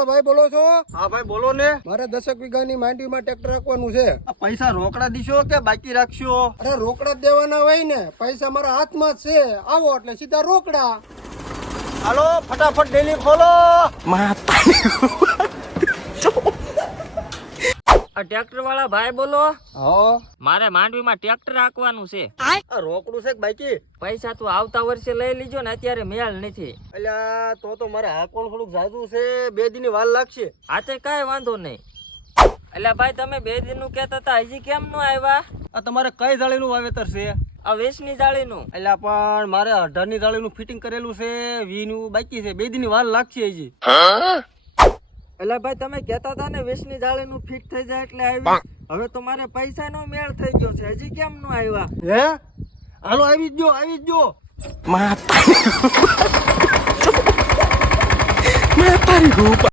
વાળા ભાઈ બોલો છો? હા ભાઈ બોલો ને. મારે 10 વીઘાની માંડવીમાં ટ્રેક્ટર રાખવાનું છે. પૈસા રોકડા દીશો કે બાકી રાખશો? અરે રોકડા જ દેવાના હોય ને, પૈસા મારા હાથમાં જ છે. આવો એટલે સીધા રોકડા. હાલો ફટાફટ ડેલી ખોલો. ટ્રેક્ટર વાળા ભાઈ બોલો. હા મારે માંડવીમાં ટ્રેક્ટર રાખવાનું છે. આ રોકડું છે કે બાકી? પૈસા તું આવતા વર્ષે લઈ લીજો ને, અત્યારે મેળ નથી. અલ્યા તો મારે હાકોણ થોડુંક જાજુ છે, 2 દિનની વાર લાગશે. આ તે કાંઈ વાંધો નહીં. એટલે ભાઈ તમે 2 દિનનું કહેતા હતા, હજી કેમ નો આવ્યા? આ તમારે કઈ જાળીનું વાવેતર છે? આ 20ની જાળીનું. એટલે પણ મારે 18ની જાળીનું ફિટિંગ કરેલું છે, 20નું બાકી છે, 2 દિનની વાર લાગશે હજી. એટલે ભાઈ તમે કહેતા હતા ને 20ની જાળીનું ફિટ થઈ જાય એટલે આવી. હવે તો મારે પૈસાનો મેળ થઈ ગયો છે, હજી કેમ નો આવ્યા? હે હાલો આવી જ જો.